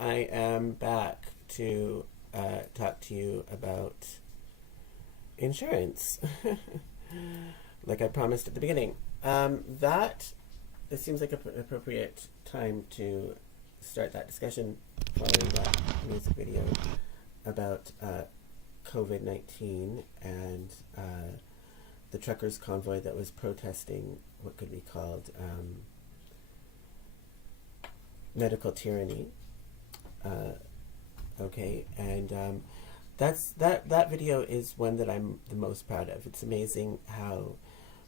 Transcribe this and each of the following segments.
I am back to talk to you about insurance, like I promised at the beginning. That it seems like an appropriate time to start that discussion following that music video about COVID-19 and the truckers' convoy that was protesting what could be called medical tyranny. Uh, okay, and that video is one that I'm the most proud of. It's amazing how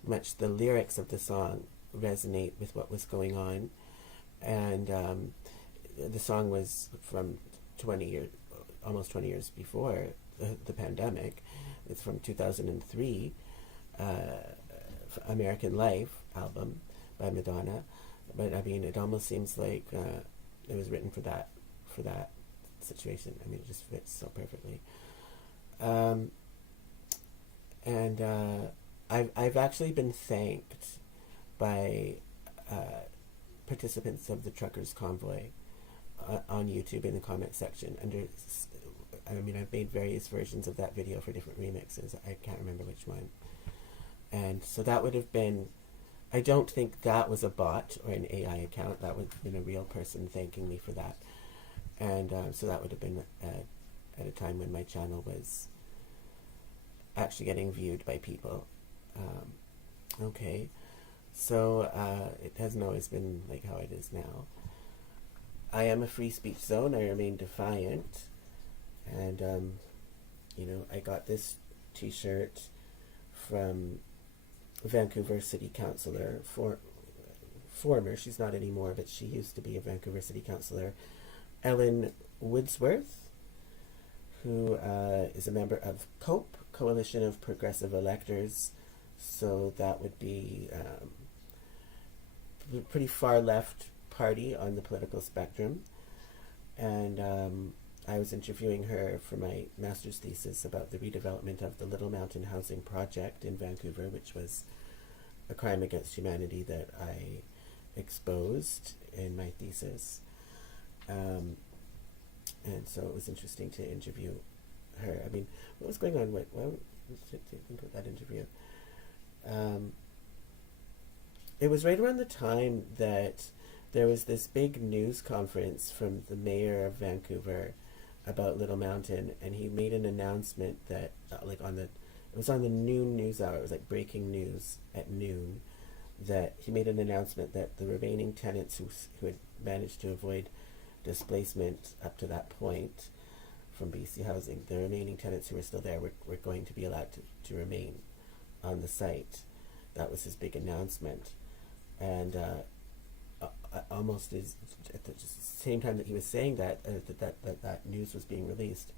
much the lyrics of the song resonate with what was going on, and the song was from 20 years, almost 20 years before the pandemic. It's from 2003, American Life album by Madonna. But I mean, it almost seems like it was written for that situation. I mean, it just fits so perfectly. And I've actually been thanked by participants of the truckers convoy on YouTube in the comment section. I mean, I've made various versions of that video for different remixes. I can't remember which one. And so that would have been. I don't think that was a bot or an AI account. That would have been a real person thanking me for that. And so that would have been at a time when my channel was actually getting viewed by people. Okay, so it hasn't always been like how it is now. I am a free speech zone. I remain defiant. And, I got this t-shirt from Vancouver City Councillor, former, she's not anymore, but she used to be a Vancouver City Councillor, Ellen Woodsworth, who is a member of COPE, Coalition of Progressive Electors. So that would be a pretty far left party on the political spectrum. And I was interviewing her for my master's thesis about the redevelopment of the Little Mountain Housing Project in Vancouver, which was a crime against humanity that I exposed in my thesis. And so it was interesting to interview her. I mean, what was going on? Why think of that interview? It was right around the time that there was this big news conference from the mayor of Vancouver about Little Mountain, and he made an announcement that, it was on the noon news hour, it was like breaking news at noon, that he made an announcement that the remaining tenants who had managed to avoid displacement up to that point from BC Housing, the remaining tenants who were still there were going to be allowed to remain on the site. That was his big announcement. And almost at the same time that he was saying that, that news was being released,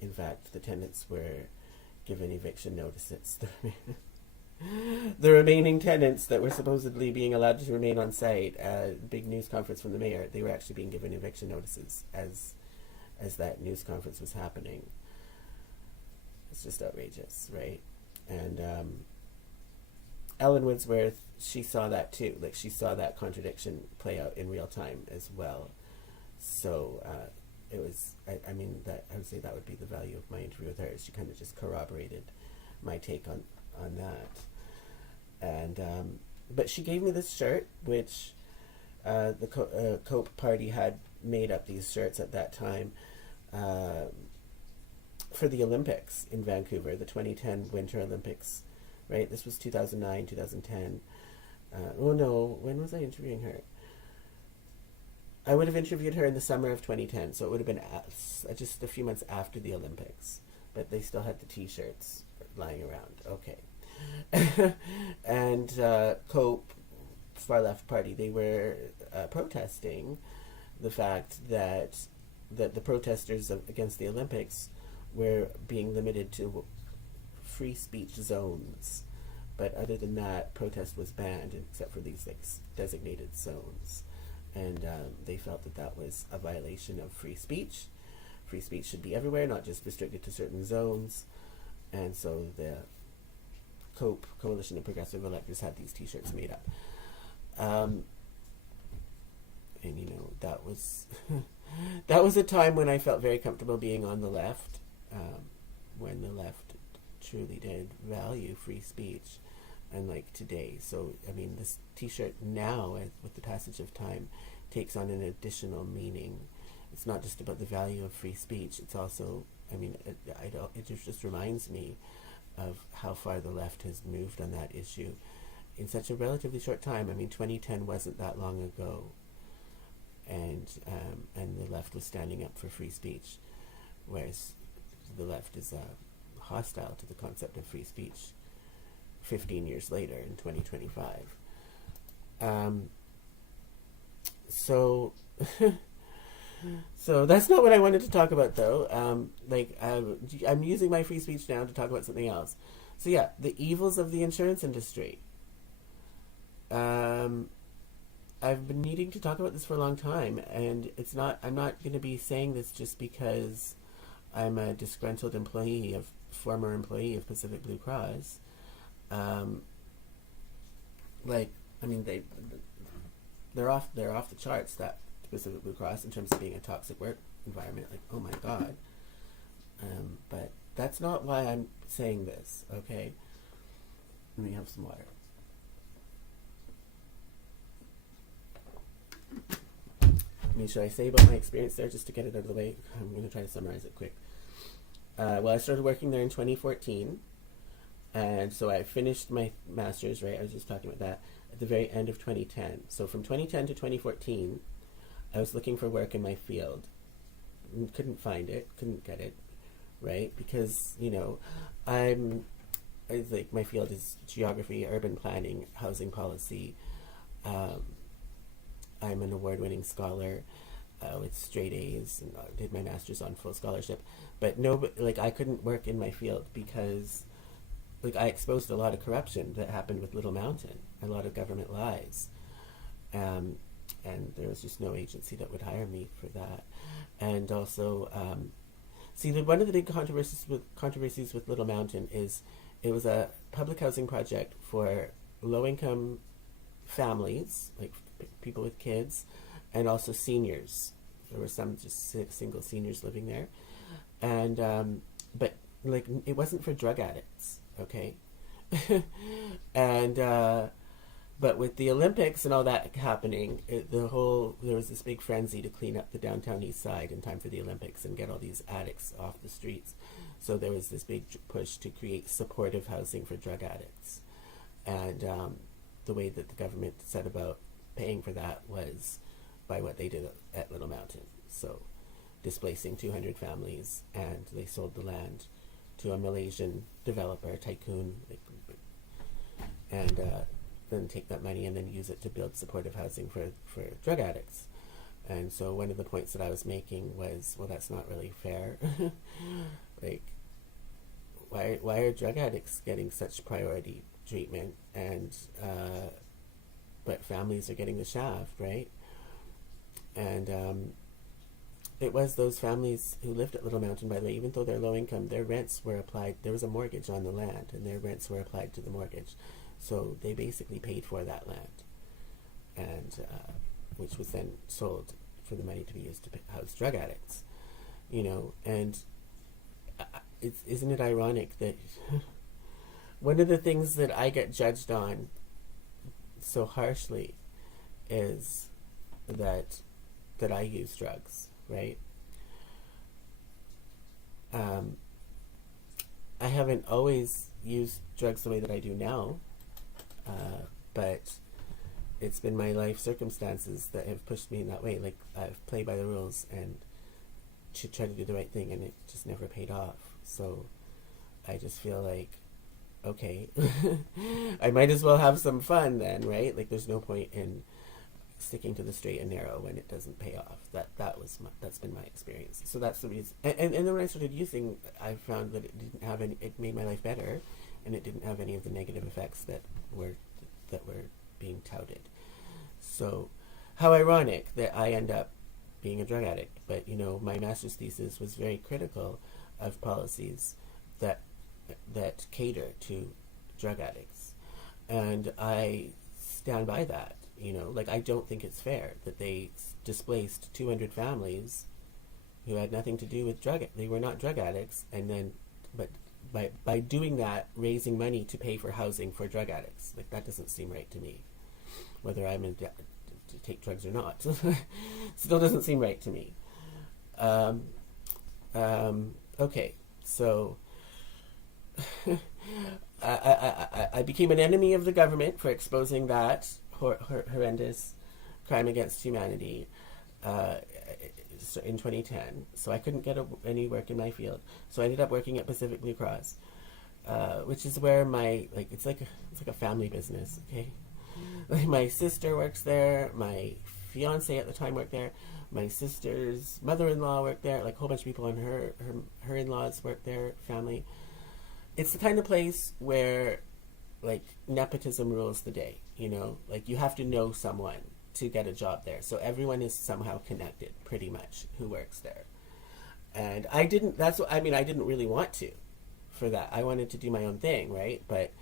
in fact, the tenants were given eviction notices. The remaining tenants that were supposedly being allowed to remain on site, big news conference from the mayor, they were actually being given eviction notices as that news conference was happening. It's just outrageous, right? And Ellen Woodsworth, she saw that too. Like, she saw that contradiction play out in real time as well. So it was, I would say that would be the value of my interview with her. She kind of just corroborated my take on that. And but she gave me this shirt, which the COPE party had made up these shirts at that time for the Olympics in Vancouver, the 2010 Winter Olympics, right? This was 2009, 2010. Oh no, when was I interviewing her? I would have interviewed her in the summer of 2010, so it would have been just a few months after the Olympics, but they still had the t-shirts lying around. Okay. And COPE, far left party, they were protesting the fact that the protesters against the Olympics were being limited to free speech zones. But other than that, protest was banned except for these designated zones. And they felt that was a violation of free speech. Free speech should be everywhere, not just restricted to certain zones. And so the COPE, Coalition of Progressive Electors, had these t-shirts made up. And that was that was a time when I felt very comfortable being on the left, when the left truly did value free speech, unlike today. So, I mean, this T-shirt now, with the passage of time, takes on an additional meaning. It's not just about the value of free speech. It's also, I mean, it just reminds me of how far the left has moved on that issue in such a relatively short time. I mean, 2010 wasn't that long ago, and the left was standing up for free speech, whereas the left is hostile to the concept of free speech 15 years later in 2025. So so that's not what I wanted to talk about, though. I'm using my free speech now to talk about something else. So yeah, the evils of the insurance industry. I've been needing to talk about this for a long time, and I'm not going to be saying this just because I'm a disgruntled former employee of Pacific Blue Cross. They're off the charts, that Pacific Blue Cross, in terms of being a toxic work environment. Like, oh my God. But that's not why I'm saying this, okay? Let me have some water. I mean, should I say about my experience there just to get it out of the way? I'm going to try to summarize it quick. Well, I started working there in 2014, and so I finished my master's, right? I was just talking about that, at the very end of 2010. So from 2010 to 2014, I was looking for work in my field. Couldn't find it, couldn't get it, right? Because, my field is geography, urban planning, housing policy. I'm an award-winning scholar with straight A's, and did my master's on full scholarship. But I couldn't work in my field because, I exposed a lot of corruption that happened with Little Mountain, a lot of government lies, and there was just no agency that would hire me for that. And also, one of the big controversies with Little Mountain is it was a public housing project for low-income families, like people with kids, and also seniors. There were some just single seniors living there, and but it wasn't for drug addicts, okay? And but with the Olympics and all that happening, there was this big frenzy to clean up the downtown east side in time for the Olympics and get all these addicts off the streets. So there was this big push to create supportive housing for drug addicts, and the way that the government set about paying for that was by what they did at Little Mountain. So displacing 200 families, and they sold the land to a Malaysian developer, tycoon, and then take that money and then use it to build supportive housing for drug addicts. And so one of the points that I was making was, well, that's not really fair. Why are drug addicts getting such priority treatment, and but families are getting the shaft, right? And it was those families who lived at Little Mountain, by the way, even though they're low income, their rents were applied. There was a mortgage on the land, and their rents were applied to the mortgage. So they basically paid for that land, and which was then sold for the money to be used to house drug addicts. And isn't it ironic that one of the things that I get judged on so harshly is that I use drugs, right? I haven't always used drugs the way that I do now, but it's been my life circumstances that have pushed me in that way. Like, I've played by the rules and should try to do the right thing, and it just never paid off. So I just feel like, okay, I might as well have some fun then, right? Like, there's no point in sticking to the straight and narrow when it doesn't pay off. That's been my experience. So that's the reason. And then when I started using, I found that it didn't have any. It made my life better, and it didn't have any of the negative effects that were being touted. So, how ironic that I end up being a drug addict. But my master's thesis was very critical of policies that cater to drug addicts, and I stand by that. Like, I don't think it's fair that they displaced 200 families who had nothing to do with they were not drug addicts, and then, but by doing that, raising money to pay for housing for drug addicts. Like, that doesn't seem right to me, whether I'm in debt to take drugs or not. Still doesn't seem right to me. Okay, so I became an enemy of the government for exposing that horrendous crime against humanity in 2010. So I couldn't get any work in my field. So I ended up working at Pacific Blue Cross, which is where it's like a family business. Okay, like, my sister works there. My fiance at the time worked there. My sister's mother-in-law worked there. Like, a whole bunch of people on her in-laws worked there. Family. It's the kind of place where, like, nepotism rules the day. Like, you have to know someone to get a job there. So everyone is somehow connected, pretty much, who works there. And I didn't really want to for that. I wanted to do my own thing, right? But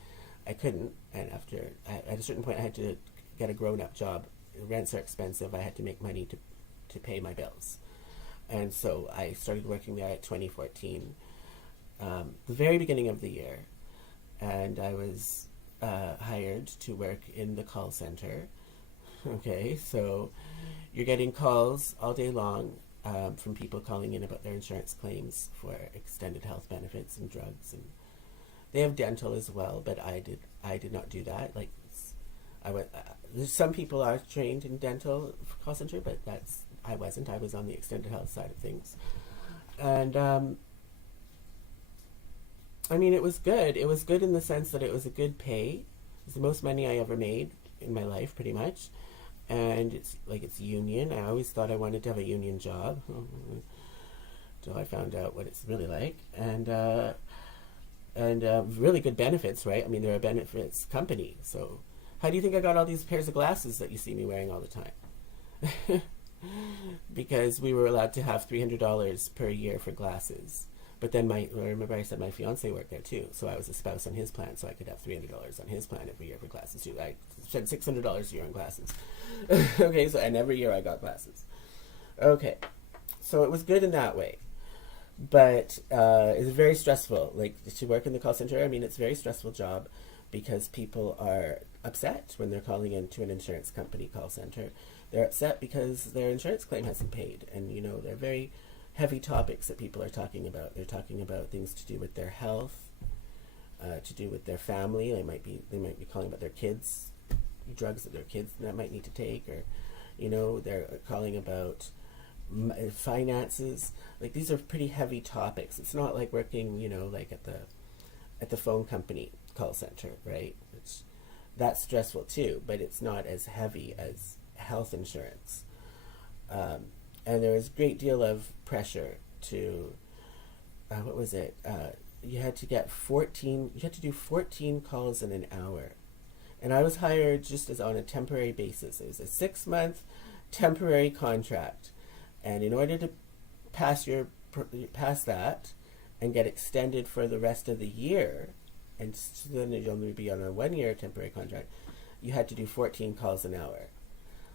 I couldn't. And at a certain point, I had to get a grown-up job. Rents are expensive. I had to make money to pay my bills. And so I started working there at 2014, the very beginning of the year. And I was hired to work in the call center. Okay, so you're getting calls all day long from people calling in about their insurance claims for extended health benefits and drugs, and they have dental as well. But I did not do that. Like, some people are trained in dental call center, but I wasn't. I was on the extended health side of things, and it was good. It was good in the sense that it was a good pay. It was the most money I ever made in my life, pretty much. And it's union. I always thought I wanted to have a union job until I found out what it's really like. And really good benefits, right? They're a benefits company. So how do you think I got all these pairs of glasses that you see me wearing all the time? Because we were allowed to have $300 per year for glasses. But then remember I said my fiance worked there too, so I was a spouse on his plan, so I could have $300 on his plan every year for glasses too. I spent $600 a year on glasses. Okay, so, and every year I got glasses. Okay, so it was good in that way, but it's very stressful. Like, to work in the call center, it's a very stressful job because people are upset when they're calling into an insurance company call center. They're upset because their insurance claim hasn't paid, and they're very heavy topics that people are talking about. They're talking about things to do with their health, to do with their family. They might be calling about their kids, drugs that their kids that might need to take, or they're calling about finances. Like, these are pretty heavy topics. It's not like working like at the phone company call center, right? That's stressful too, but it's not as heavy as health insurance. And there was a great deal of pressure to, what was it? You had to do 14 calls in an hour. And I was hired just as on a temporary basis. It was a 6-month temporary contract. And in order to pass that and get extended for the rest of the year, and then you'd only be on a 1-year temporary contract, you had to do 14 calls an hour.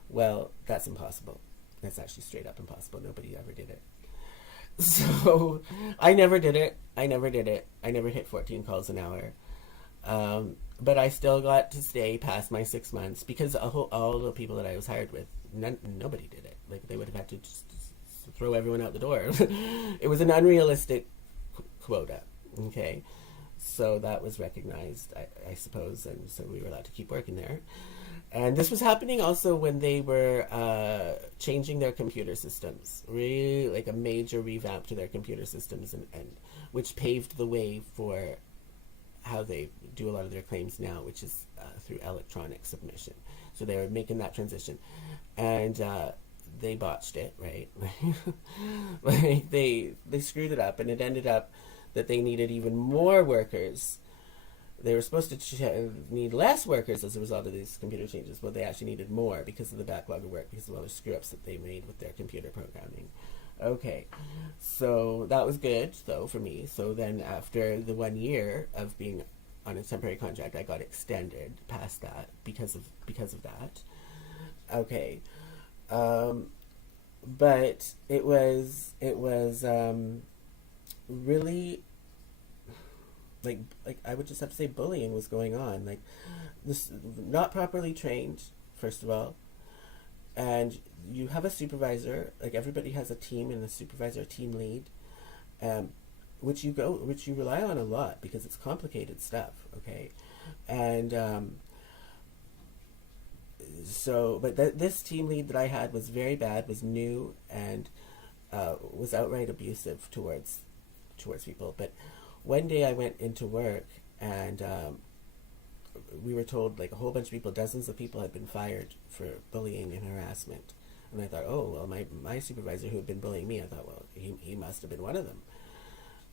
Well, that's impossible. That's actually straight up impossible. Nobody ever did it. So I never did it. I never hit 14 calls an hour. But I still got to stay past my 6 months because all the people that I was hired with, nobody did it. Like, they would have had to just throw everyone out the door. It was an unrealistic quota. Okay. So that was recognized, I suppose. And so we were allowed to keep working there. And this was happening also when they were changing their computer systems, really like a major revamp to their computer systems, and which paved the way for how they do a lot of their claims now, which is through electronic submission. So they were making that transition, and they botched it, right? Like, they screwed it up, and it ended up that they needed even more workers. They were supposed to need less workers as a result of these computer changes, but they actually needed more because of the backlog of work, because of all the screw-ups that they made with their computer programming. Okay, so that was good, though, for me. So then after the 1 year of being on a temporary contract. I got extended past that because of that. Okay, um, but it was really like I would just have to say bullying was going on. Like this, not properly trained, first of all, and you have a supervisor. Like everybody has a team and a supervisor, a team lead, um, which you rely on a lot because it's complicated stuff. Okay, and but this team lead that I had was very bad, was new, and was outright abusive towards people. But one day I went into work and we were told like a whole bunch of people, dozens of people had been fired for bullying and harassment. And I thought, oh, well, my supervisor who had been bullying me, I thought, well, he must have been one of them.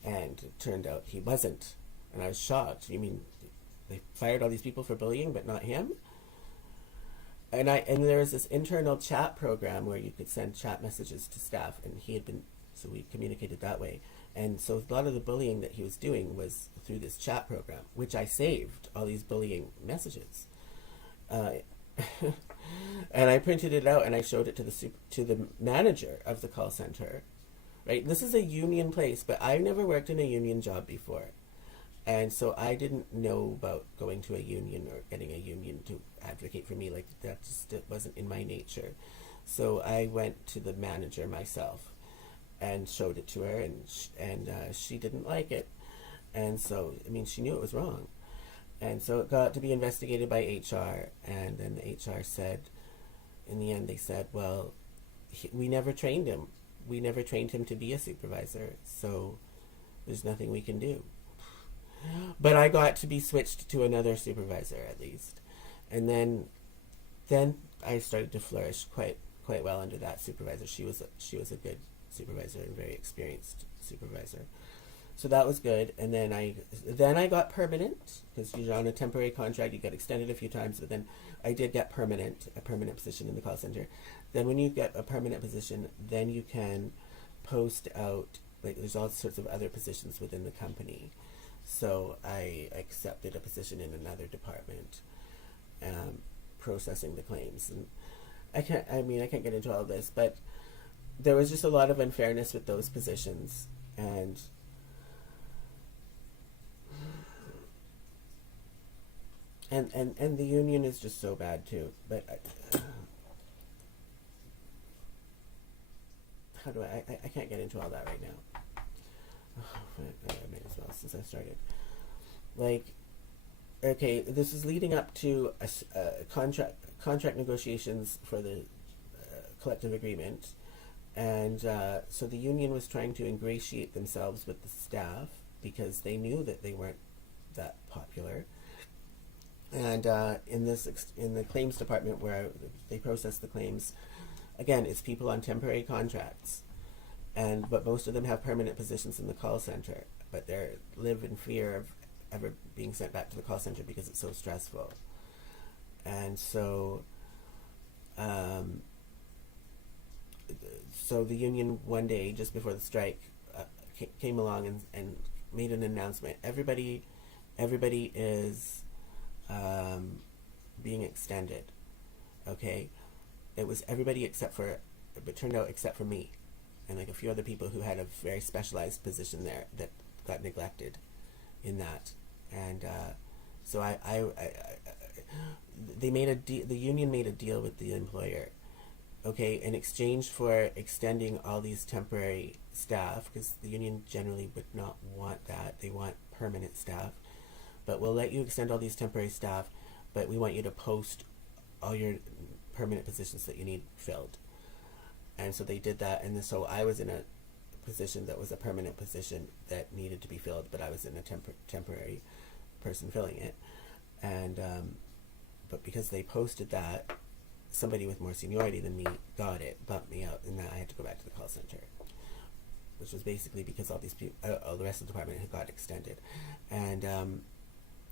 And it turned out he wasn't. And I was shocked. You mean they fired all these people for bullying, but not him? And there was this internal chat program where you could send chat messages to staff, and he had been, so we communicated that way. And so a lot of the bullying that he was doing was through this chat program, which I saved all these bullying messages. Uh, and I printed it out and I showed it to the manager of the call center. Right, this is a union place, but I've never worked in a union job before, and so I didn't know about going to a union or getting a union to advocate for me. Like that just it wasn't in my nature. So I went to the manager myself and showed it to her, and she didn't like it, and so I mean she knew it was wrong, and so it got to be investigated by HR, and then the HR said, in the end they said, well, we never trained him. We never trained him to be a supervisor, so there's nothing we can do. But I got to be switched to another supervisor at least, and then I started to flourish quite well under that supervisor. She was a good supervisor and very experienced supervisor, so that was good. And then I got permanent, because you're on a temporary contract. You get extended a few times, but then I did get a permanent position in the call center. Then when you get a permanent position, then you can post out, like there's all sorts of other positions within the company. So I accepted a position in another department, processing the claims. And I can't get into all this, but there was just a lot of unfairness with those positions. And the union is just so bad too. But how do I can't get into all that right now. I may as well, since I started. Like, okay, this is leading up to a contract negotiations for the collective agreement, and so the union was trying to ingratiate themselves with the staff because they knew that they weren't that popular. And in the claims department where they process the claims, again, it's people on temporary contracts, but most of them have permanent positions in the call center, but they live in fear of ever being sent back to the call center because it's so stressful. And so the union one day just before the strike came along and made an announcement. Everybody is being extended. Okay, it was everybody but turned out except for me, and like a few other people who had a very specialized position there that got neglected in that. And so the union made a deal with the employer, okay, in exchange for extending all these temporary staff, because the union generally would not want that. They want permanent staff. But we'll let you extend all these temporary staff, but we want you to post all your permanent positions that you need filled. And so they did that, and so I was in a position that was a permanent position that needed to be filled, but I was in a temporary person filling it. And but because they posted that, somebody with more seniority than me got it, bumped me out, and then I had to go back to the call center, which was basically because all these people, all the rest of the department had got extended.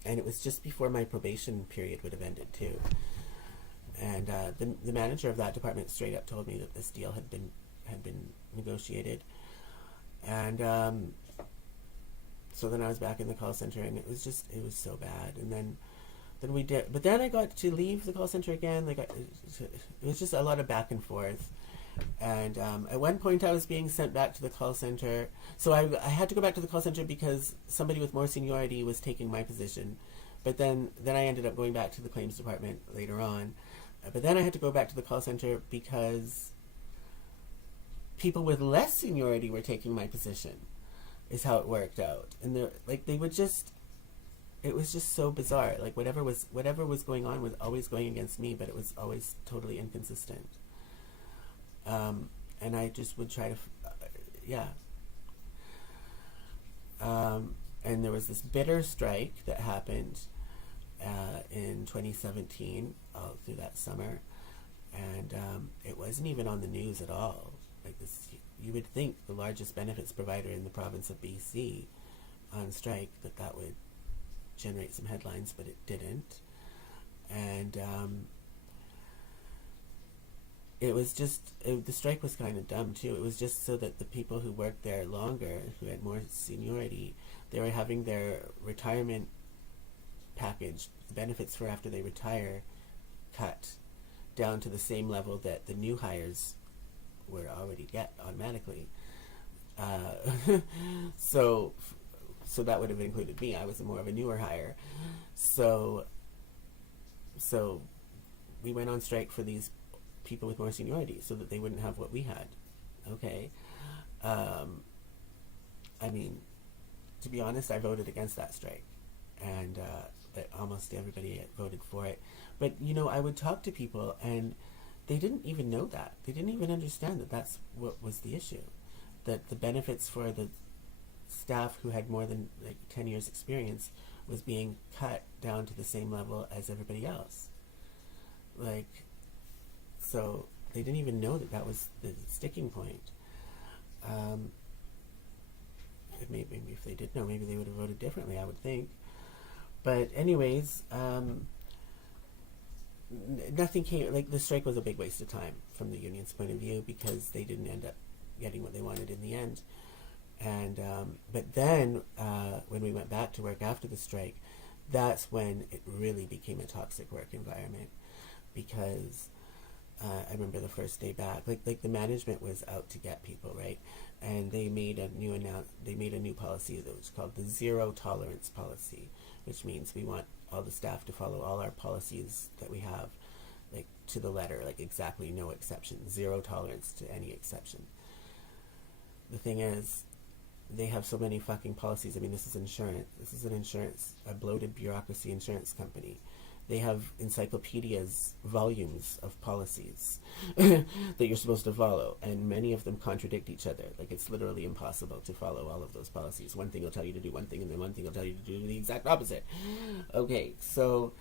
And it was just before my probation period would have ended too. And the manager of that department straight up told me that this deal had been negotiated, and So then I was back in the call center, and it was so bad. And then we did, but then I got to leave the call center again. It was just a lot of back and forth. And at one point, I was being sent back to the call center. So I had to go back to the call center because somebody with more seniority was taking my position. But then I ended up going back to the claims department later on. But then I had to go back to the call center because people with less seniority were taking my position, is how it worked out. And they would just, it was just so bizarre. Like whatever was going on was always going against me, but it was always totally inconsistent. And I just would try to, yeah. And there was this bitter strike that happened in 2017, all through that summer, and it wasn't even on the news at all. Like this, you would think the largest benefits provider in the province of BC on strike, that would generate some headlines, but it didn't. And it was just, the strike was kind of dumb too. It was just so that the people who worked there longer, who had more seniority, they were having their retirement package, the benefits for after they retire, cut down to the same level that the new hires were already get automatically. So that would have included me. I was more of a newer hire. So we went on strike for these people with more seniority so that they wouldn't have what we had. Okay. I mean, to be honest, I voted against that strike, and almost everybody voted for it. But I would talk to people, and they didn't even know that. They didn't even understand that that's what was the issue. That the benefits for the staff who had more than 10 years experience was being cut down to the same level as everybody else. So they didn't even know that was the sticking point. Maybe if they did know, maybe they would have voted differently, I would think. But anyways, nothing came, the strike was a big waste of time from the union's point of view, because they didn't end up getting what they wanted in the end. And but then when we went back to work after the strike, that's when it really became a toxic work environment, because I remember the first day back, the management was out to get people, right? And they made a new policy that was called the zero tolerance policy, which means we want all the staff to follow all our policies that we have, to the letter, exactly, no exception, zero tolerance to any exception. The thing is, they have so many fucking policies. I mean, this is insurance. This is a bloated bureaucracy insurance company. They have encyclopedias, volumes of policies that you're supposed to follow, and many of them contradict each other. It's literally impossible to follow all of those policies. One thing will tell you to do one thing, and then one thing will tell you to do the exact opposite. Okay, so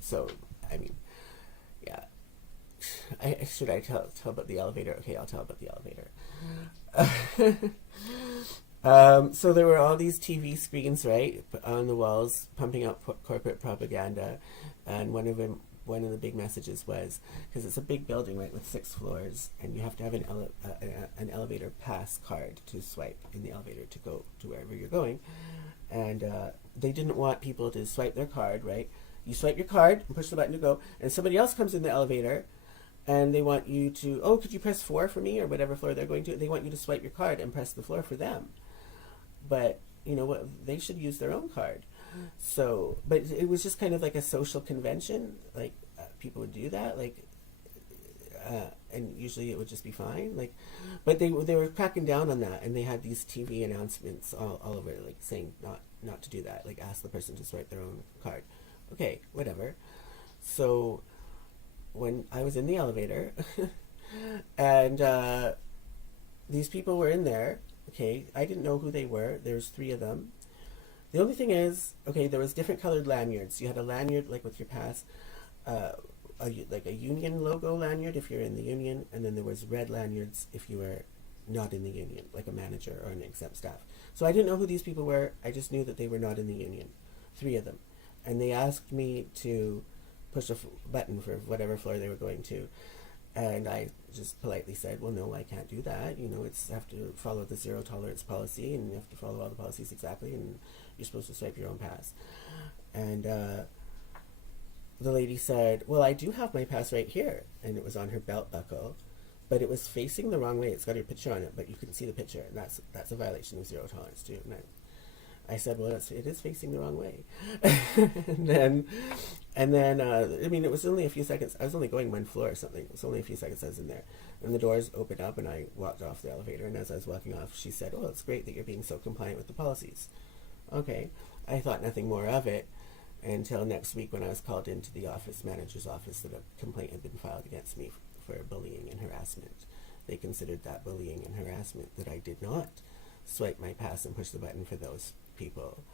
so I mean, yeah. Should I tell about the elevator? Okay, I'll tell about the elevator. So there were all these TV screens, right, on the walls, pumping out corporate propaganda, and one of the big messages was, because it's a big building, right, with 6 floors, and you have to have an elevator pass card to swipe in the elevator to go to wherever you're going, and they didn't want people to swipe their card, right? You swipe your card and push the button to go, and somebody else comes in the elevator, and they want you to, could you press 4 for me, or whatever floor they're going to. They want you to swipe your card and press the floor for them. But, what, they should use their own card. So, but it was just kind of like a social convention. People would do that, and usually it would just be fine. But they were cracking down on that, and they had these TV announcements all over, saying not to do that. Ask the person to swipe their own card. Okay, whatever. So, when I was in the elevator, and these people were in there. Okay, I didn't know who they were. There's 3 of them. The only thing is, okay, there was different colored lanyards. You had a lanyard, with your pass, a union logo lanyard if you're in the union, and then there was red lanyards if you were not in the union, like a manager or an exempt staff. So I didn't know who these people were. I just knew that they were not in the union, 3 of them. And they asked me to push a button for whatever floor they were going to. And I just politely said, well, no, I can't do that. It's have to follow the zero tolerance policy, and you have to follow all the policies exactly, and you're supposed to swipe your own pass. And the lady said, well, I do have my pass right here. And it was on her belt buckle, but it was facing the wrong way. It's got your picture on it, but you couldn't see the picture. And that's a violation of zero tolerance, too. And I said, well, it is facing the wrong way. and then, I mean, it was only a few seconds. I was only going one floor or something. It was only a few seconds I was in there. And the doors opened up, and I walked off the elevator. And as I was walking off, she said, oh, it's great that you're being so compliant with the policies. Okay. I thought nothing more of it until next week when I was called into the office manager's office that a complaint had been filed against me for bullying and harassment. They considered that bullying and harassment, that I did not swipe my pass and push the button for those people.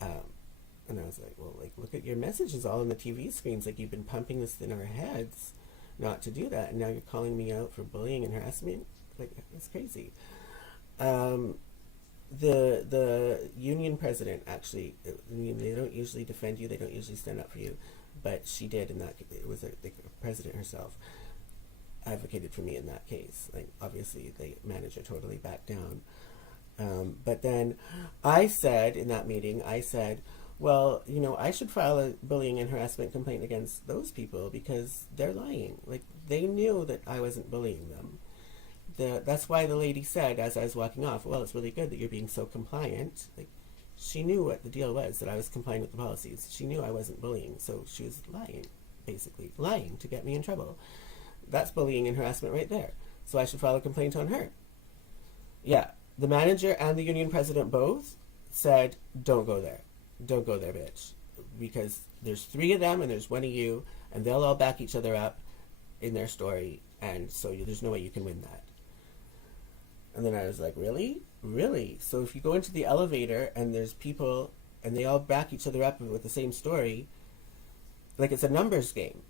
And I was like, well, look at your messages all on the TV screens. You've been pumping this in our heads not to do that, and now you're calling me out for bullying and harassment? That's crazy. The union president, actually, they don't usually defend you, they don't usually stand up for you, but she did, and that it was the president herself advocated for me in that case. Obviously, the manager totally backed down. But then I said in that meeting, well, I should file a bullying and harassment complaint against those people because they're lying. They knew that I wasn't bullying them. That's why the lady said, as I was walking off, well, it's really good that you're being so compliant. She knew what the deal was, that I was complying with the policies. She knew I wasn't bullying, so she was lying, basically. Lying to get me in trouble. That's bullying and harassment right there. So I should file a complaint on her. Yeah, the manager and the union president both said, don't go there. Don't go there, bitch. Because there's 3 of them and there's 1 of you, and they'll all back each other up in their story, and so there's no way you can win that. And then I was like, really? Really? So if you go into the elevator and there's people and they all back each other up with the same story, it's a numbers game.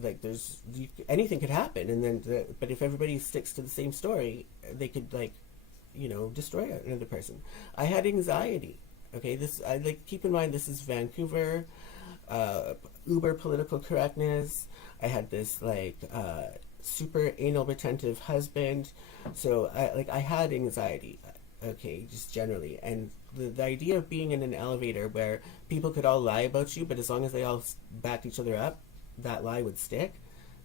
There's anything could happen, and then but if everybody sticks to the same story, they could destroy another person. I had anxiety. Okay, keep in mind this is Vancouver, uber political correctness. I had this super anal retentive husband, so I had anxiety, okay, just generally. And the idea of being in an elevator where people could all lie about you, but as long as they all backed each other up, that lie would stick,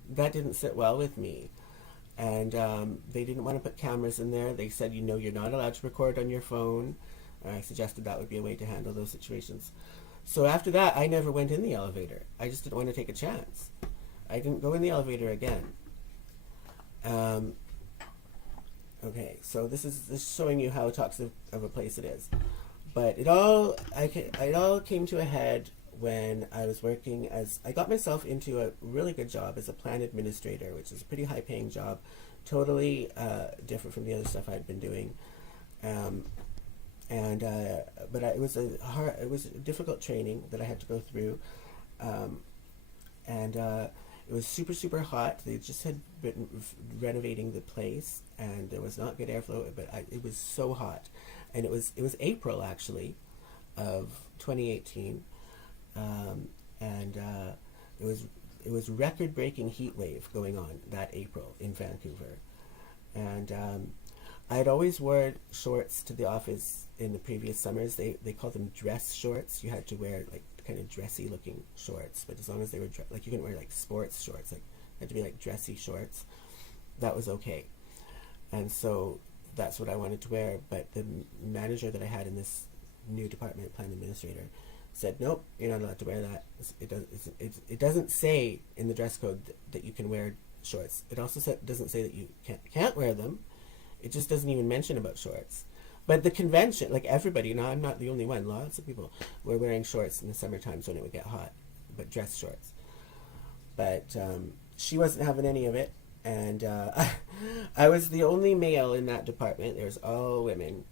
that didn't sit well with me. And they didn't want to put cameras in there. They said, you're not allowed to record on your phone. I suggested that would be a way to handle those situations. So after that, I never went in the elevator. I just didn't want to take a chance. I didn't go in the elevator again. Okay, so this is showing you how toxic of a place it is. But it all came to a head when I was working I got myself into a really good job as a plan administrator, which is a pretty high paying job, totally different from the other stuff I'd been doing. But it was a difficult training that I had to go through. It was super, super hot. They just had been renovating the place, and there was not good airflow, but it was so hot. And it was April, actually, of 2018. It was record-breaking heat wave going on that April in Vancouver. And I'd always worn shorts to the office in the previous summers. They called them dress shorts. You had to wear kind of dressy looking shorts, but as long as they were you couldn't wear sports shorts, had to be dressy shorts. That was okay. And so that's what I wanted to wear, but the manager that I had in this new department, plan administrator, said, nope, you're not allowed to wear that. It doesn't say in the dress code that you can wear shorts. It also doesn't say that you can't wear them. It just doesn't even mention about shorts. But the convention, everybody, I'm not the only one, lots of people were wearing shorts in the summer times when it would get hot, but dress shorts. But she wasn't having any of it, and I was the only male in that department. There's all women,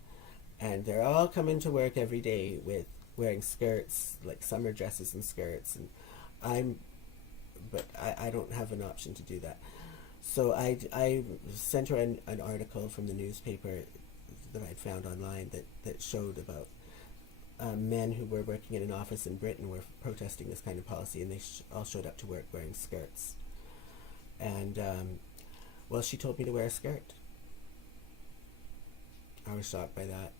and they're all coming to work every day with wearing skirts, summer dresses and skirts, and I don't have an option to do that. So I sent her an article from the newspaper that I'd found online that showed about men who were working in an office in Britain were protesting this kind of policy, and they all showed up to work wearing skirts. And well, she told me to wear a skirt. I was shocked by that,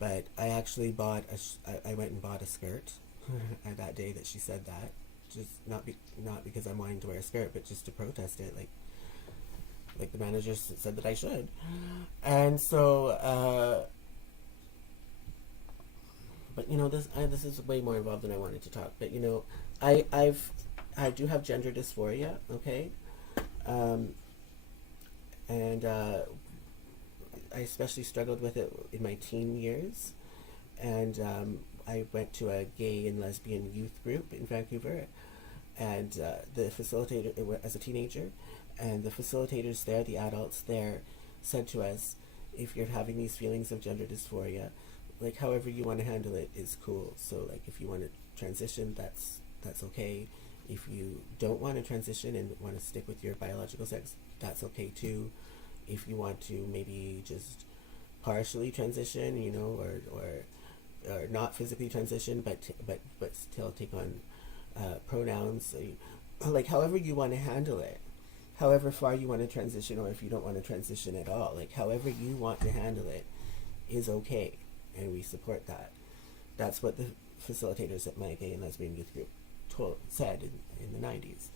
but I actually I went and bought a skirt that day that she said that. Just not because I'm wanting to wear a skirt, but just to protest it. Like the manager said that I should, and so. But this is way more involved than I wanted to talk. But I do have gender dysphoria. Okay, um, and I especially struggled with it in my teen years, and I went to a gay and lesbian youth group in Vancouver, and the facilitator as a teenager, and the facilitators there, the adults there, said to us, if you're having these feelings of gender dysphoria, like however you want to handle it is cool. So like if you want to transition, that's okay. If you don't want to transition and want to stick with your biological sex, that's okay too. If you want to maybe just partially transition, or not physically transition, but still take on pronouns, like however you want to handle it, however far you want to transition, or if you don't want to transition at all, like however you want to handle it is okay, and we support that. That's what the facilitators at my gay and lesbian youth group said in the 90s.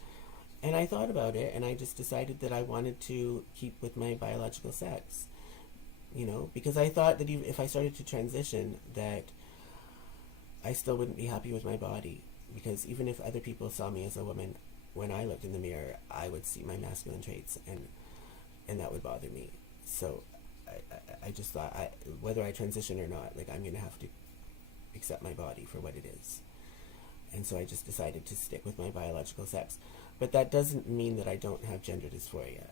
And I thought about it, and I just decided that I wanted to keep with my biological sex, because I thought that even if I started to transition, that I still wouldn't be happy with my body, because even if other people saw me as a woman, when I looked in the mirror, I would see my masculine traits, and that would bother me. So I just thought, whether I transition or not, like I'm going to have to accept my body for what it is. And so I just decided to stick with my biological sex. But that doesn't mean that I don't have gender dysphoria.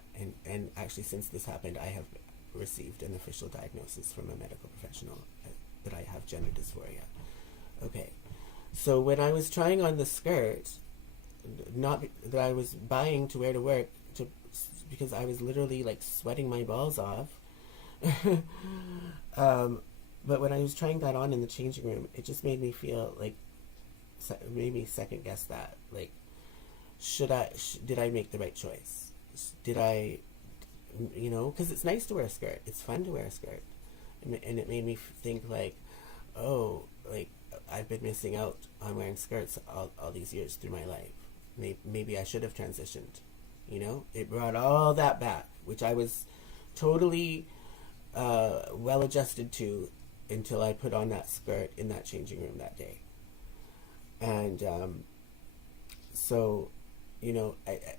And actually, since this happened, I have received an official diagnosis from a medical professional that I have gender dysphoria. Okay. So when I was trying on the skirt, not that I was buying to wear to work, because I was literally like sweating my balls off. But when I was trying that on in the changing room, it just made me feel like, made me second guess that, like, did I make the right choice? Did I, because it's nice to wear a skirt, it's fun to wear a skirt, and it made me think like, oh, like I've been missing out on wearing skirts all these years through my life. Maybe I should have transitioned. It brought all that back, which I was totally well adjusted to until I put on that skirt in that changing room that day. And so,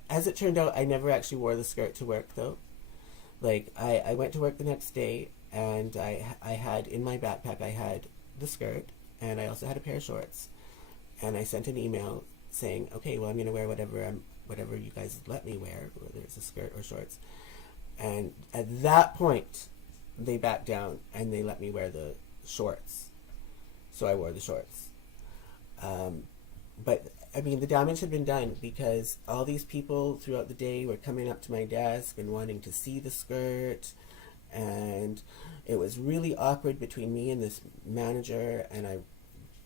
as it turned out, I never actually wore the skirt to work, though. Like, I went to work the next day, and I had, in my backpack, I had the skirt, and I also had a pair of shorts. And I sent an email saying, okay, well, I'm going to wear whatever you guys let me wear, whether it's a skirt or shorts. And at that point, they backed down, and they let me wear the shorts. So I wore the shorts. But I mean, the damage had been done, because all these people throughout the day were coming up to my desk and wanting to see the skirt, and it was really awkward between me and this manager, and I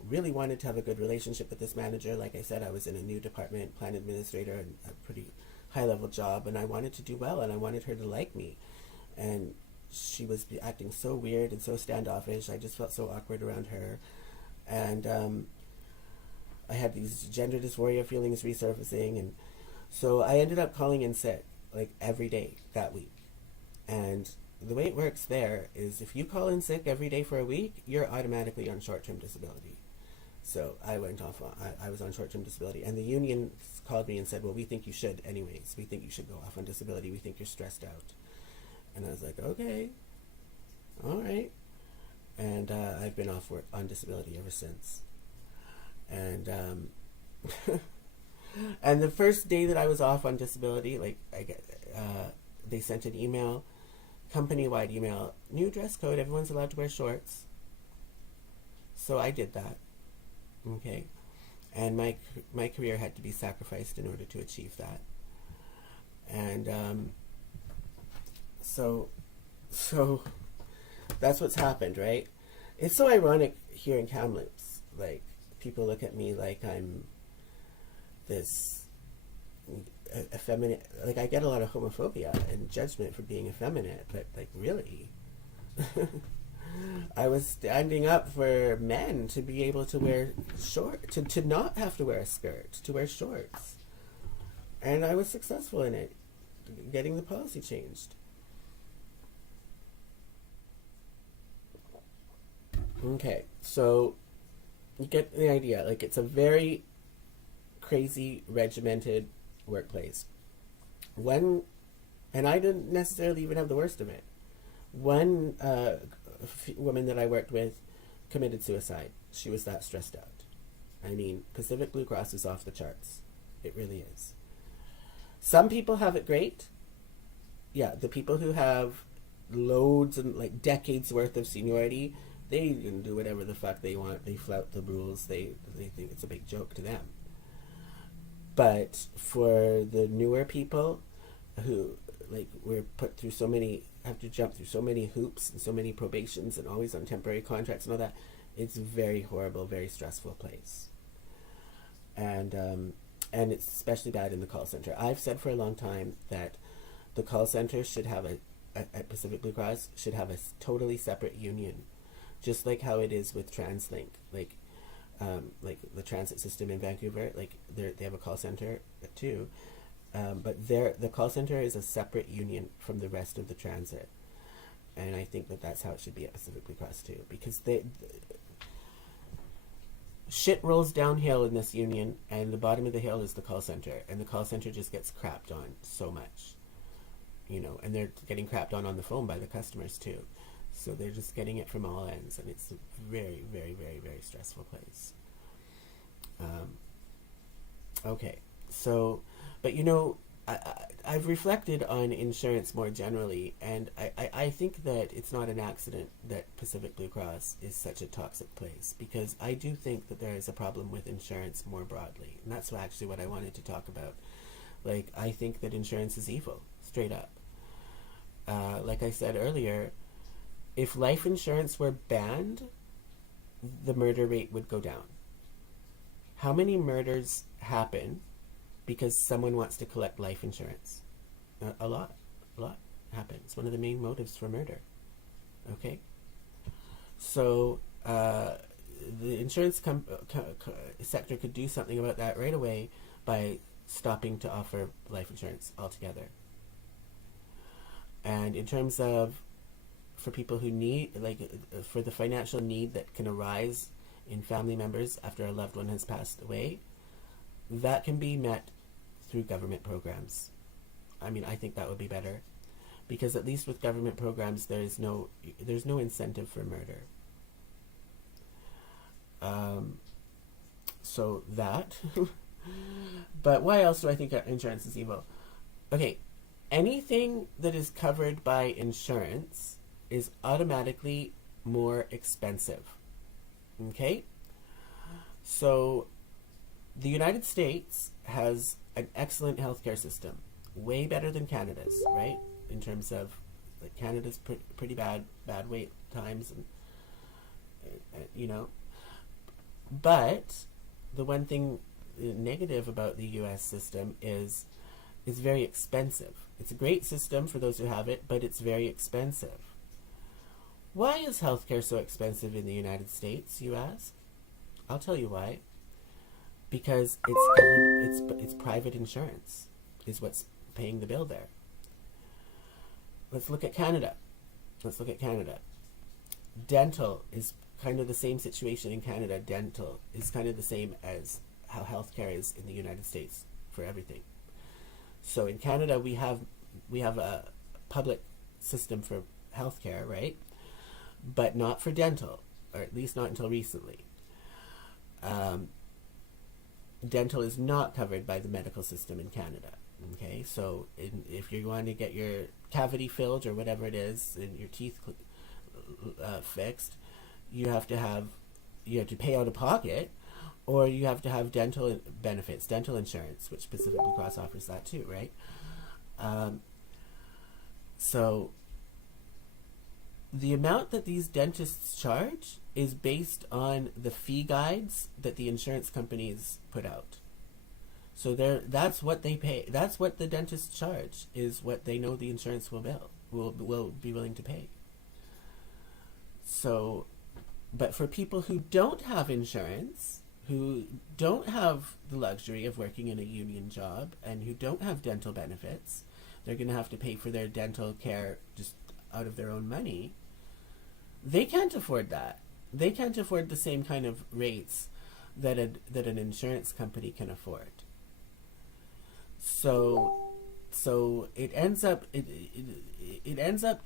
really wanted to have a good relationship with this manager. Like I said, I was in a new department, plan administrator, and a pretty high-level job, and I wanted to do well, and I wanted her to like me. And she was acting so weird and so standoffish. I just felt so awkward around her. And I had these gender dysphoria feelings resurfacing, and so I ended up calling in sick like every day that week. And the way it works there is, if you call in sick every day for a week, you're automatically on short-term disability. So I went off. I was on short-term disability, and the union called me and said, "Well, we think you should anyways. We think you should go off on disability. We think you're stressed out." And I was like, "Okay, all right." And I've been off work on disability ever since. And and the first day that I was off on disability, like they sent an email, company-wide email, new dress code. Everyone's allowed to wear shorts. So I did that. Okay, and my career had to be sacrificed in order to achieve that. And so that's what's happened, right? It's so ironic here in Kamloops. Like, people look at me like I'm this effeminate. Like, I get a lot of homophobia and judgment for being effeminate, but like, really, I was standing up for men to be able to wear to not have to wear a skirt, to wear shorts, and I was successful in it, getting the policy changed. Okay, so you get the idea. Like, it's a very crazy, regimented workplace. One, and I didn't necessarily even have the worst of it. One woman that I worked with committed suicide. She was that stressed out. I mean, Pacific Blue Cross is off the charts. It really is. Some people have it great. Yeah, the people who have loads and like decades worth of seniority, they can do whatever the fuck they want. They flout the rules. They think it's a big joke to them. But for the newer people who like were put through so many, have to jump through so many hoops and so many probations and always on temporary contracts and all that, it's a very horrible, very stressful place. And it's especially bad in the call center. I've said for a long time that the call center should have at Pacific Blue Cross should have a totally separate union, just like how it is with TransLink. Like the transit system in Vancouver, like they have a call center too, but the call center is a separate union from the rest of the transit, and I think that that's how it should be at Pacific Blue Cross too, because shit rolls downhill in this union, and the bottom of the hill is the call center, and the call center just gets crapped on so much, and they're getting crapped on the phone by the customers too. So they're just getting it from all ends, and it's a very, very, very, very stressful place. Okay, so, but I've reflected on insurance more generally, and I think that it's not an accident that Pacific Blue Cross is such a toxic place, because I do think that there is a problem with insurance more broadly, and that's actually what I wanted to talk about. Like, I think that insurance is evil, straight up. Like I said earlier, if life insurance were banned, the murder rate would go down. How many murders happen because someone wants to collect life insurance? A lot happens. It's one of the main motives for murder. Okay? So, the insurance sector could do something about that right away by stopping to offer life insurance altogether. And in terms of for people who need, for the financial need that can arise in family members after a loved one has passed away, that can be met through government programs. I mean, I think that would be better, because at least with government programs, there's no incentive for murder. So that. But why else do I think insurance is evil? Okay, anything that is covered by insurance is automatically more expensive. Okay? So, the United States has an excellent healthcare system, way better than Canada's, right? In terms of, like, Canada's pretty bad wait times, and But the one thing negative about the U.S. system is it's very expensive. It's a great system for those who have it, but it's very expensive. Why is healthcare so expensive in the United States, you ask? I'll tell you why. Because it's private insurance is what's paying the bill there. Let's look at Canada. Dental is kind of the same situation in Canada. Dental is kind of the same as how healthcare is in the United States for everything. So in Canada, we have a public system for healthcare, right? But not for dental, or at least not until recently. Dental is not covered by the medical system in Canada. Okay, so if you want to get your cavity filled or whatever it is, and your teeth fixed, you have to pay out of pocket, or you have to have dental benefits, dental insurance, which Pacific Blue Cross offers that too, right? So the amount that these dentists charge is based on the fee guides that the insurance companies put out. So that's what they pay. That's what the dentists charge, is what they know the insurance will be willing to pay. So, but for people who don't have insurance, who don't have the luxury of working in a union job, and who don't have dental benefits, they're going to have to pay for their dental care just out of their own money. They can't afford that. They can't afford the same kind of rates that an insurance company can afford. So it ends up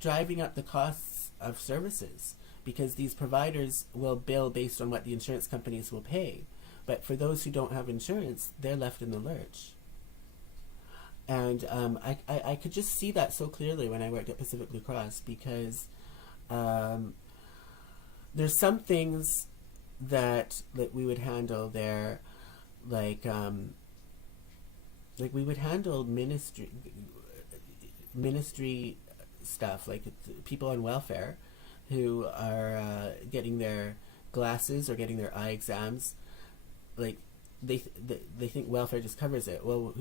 driving up the costs of services, because these providers will bill based on what the insurance companies will pay. But for those who don't have insurance, they're left in the lurch. And I could just see that so clearly when I worked at Pacific Blue Cross, because um, there's some things that we would handle there, like we would handle ministry stuff, like people on welfare who are getting their glasses or getting their eye exams. Like they think welfare just covers it. Well,